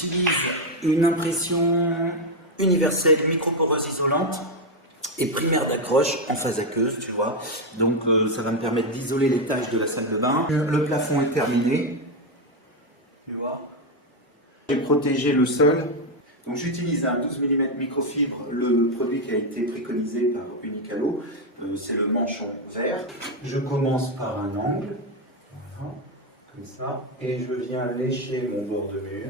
J'utilise une impression universelle microporeuse isolante et primaire d'accroche en phase aqueuse, tu vois. Donc ça va me permettre d'isoler les taches de la salle de bain. Le plafond est terminé, tu vois. J'ai protégé le sol. Donc j'utilise un 12 mm microfibre, le produit qui a été préconisé par Unicalo, c'est le manchon vert. Je commence par un angle, voilà, comme ça, et je viens lécher mon bord de mur.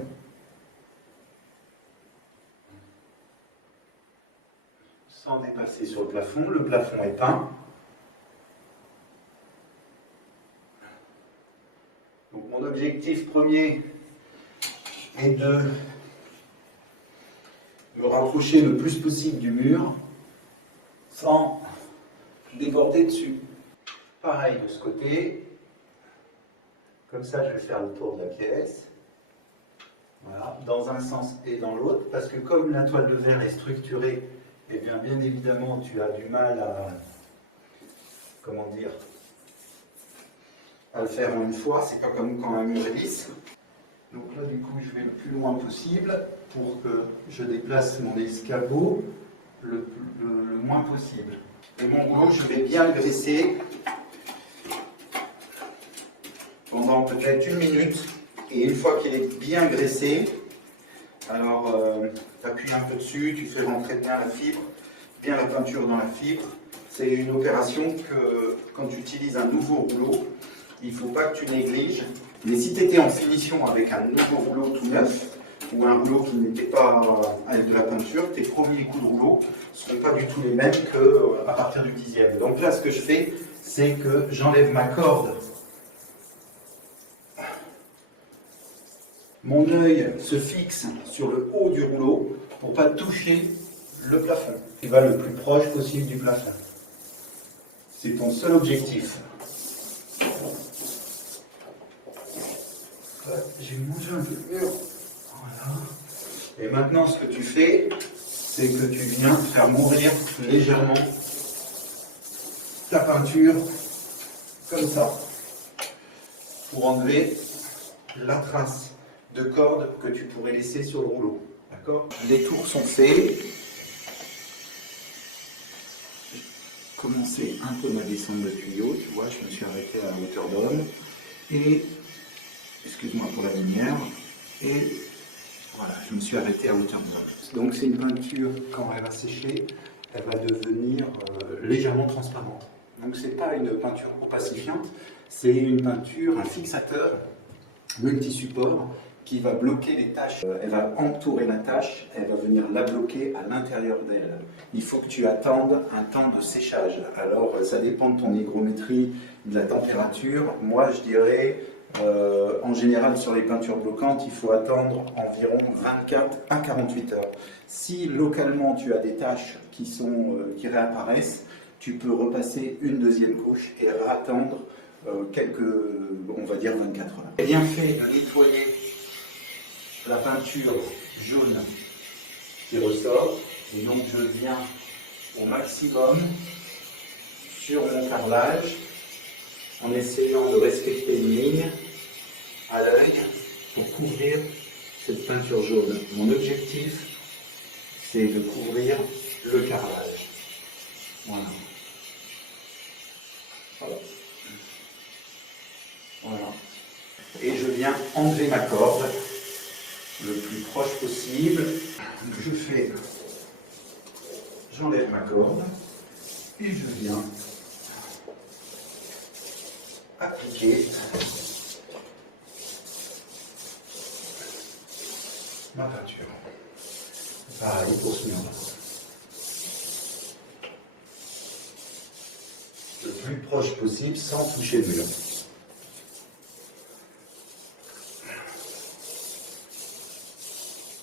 Sans dépasser sur le plafond est peint. Donc mon objectif premier est de me rapprocher le plus possible du mur sans déborder dessus. Pareil de ce côté. Comme ça, je vais faire le tour de la pièce. Voilà, dans un sens et dans l'autre, parce que comme la toile de verre est structurée, eh bien évidemment, tu as du mal à, comment dire, à le faire en une fois. C'est pas comme quand un mur est lisse. Donc là, du coup, je vais le plus loin possible pour que je déplace mon escabeau le moins possible. Et mon boulot, je vais bien le graisser pendant peut-être 1 minute. Et une fois qu'il est bien graissé, alors tu appuies un peu dessus, tu fais rentrer bien la fibre, bien la peinture dans la fibre. C'est une opération que quand tu utilises un nouveau rouleau, il ne faut pas que tu négliges. Mais si tu étais en finition avec un nouveau rouleau tout neuf, ou un rouleau qui n'était pas avec de la peinture, tes premiers coups de rouleau ne seront pas du tout les mêmes qu'à partir du 10e. Donc là, ce que je fais, c'est que j'enlève ma corde. Mon œil se fixe sur le haut du rouleau pour ne pas toucher le plafond. Tu vas le plus proche possible du plafond. C'est ton seul objectif. J'ai mangé un peu de mur. Voilà. Et maintenant, ce que tu fais, c'est que tu viens faire mourir légèrement ta peinture, comme ça, pour enlever la trace de corde que tu pourrais laisser sur le rouleau. D'accord? Les tours sont faits. J'ai commencé un peu ma descente de tuyau, tu vois, je me suis arrêté à la hauteur d'homme. Et, excuse-moi pour la lumière, et voilà, je me suis arrêté à hauteur d'homme. Donc c'est une peinture, quand elle va sécher, elle va devenir légèrement transparente. Donc c'est pas une peinture opacifiante, c'est une peinture, un fixateur multi-support qui va bloquer les taches. Elle va entourer la tache, elle va venir la bloquer à l'intérieur d'elle. Il faut que tu attendes un temps de séchage. Alors ça dépend de ton hygrométrie, de la température. Moi je dirais, en général sur les peintures bloquantes, il faut attendre environ 24 à 48 heures. Si localement tu as des taches qui réapparaissent, tu peux repasser une deuxième couche et attendre on va dire 24 heures. J'ai bien fait de nettoyer la peinture jaune qui ressort, et donc je viens au maximum sur mon carrelage en essayant de respecter une ligne à l'œil pour couvrir cette peinture jaune. Mon objectif, c'est de couvrir le carrelage. Voilà. Voilà. Voilà. Et je viens enlever ma corde le plus proche possible. J'enlève ma corde et je viens appliquer ma peinture. Pareil pour ce mur-là. Le plus proche possible sans toucher le mur.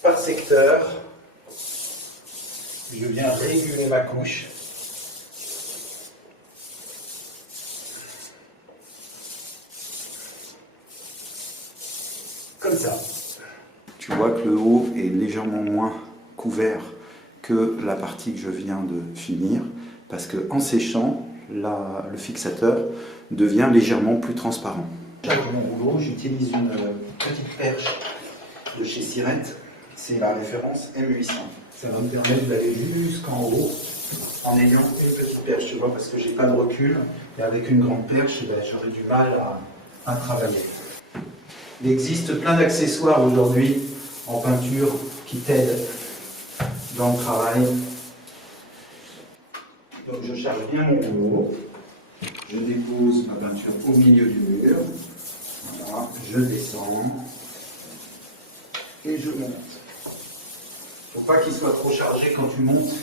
Par secteur, je viens réguler ma couche. Comme ça. Tu vois que le haut est légèrement moins couvert que la partie que je viens de finir, parce qu'en séchant, le fixateur devient légèrement plus transparent. Avec mon rouleau, j'utilise une petite perche de chez Sirette. C'est la référence M800. Ça va me permettre d'aller jusqu'en haut en ayant une petite perche, tu vois, parce que j'ai pas de recul. Et avec une grande perche, ben, j'aurais du mal à travailler. Il existe plein d'accessoires aujourd'hui en peinture qui t'aident dans le travail. Donc je charge bien mon rouleau. Je dépose ma peinture au milieu du mur. Voilà, je descends et je monte. Il ne faut pas qu'il soit trop chargé quand tu montes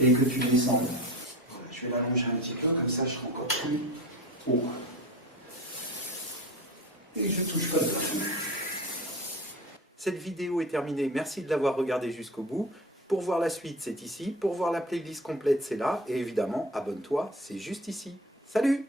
et que tu descends. Voilà, je vais l'allonger un petit peu, comme ça je serai encore plus haut. Et je touche comme ça. Cette vidéo est terminée, merci de l'avoir regardée jusqu'au bout. Pour voir la suite, c'est ici. Pour voir la playlist complète, c'est là. Et évidemment, abonne-toi, c'est juste ici. Salut!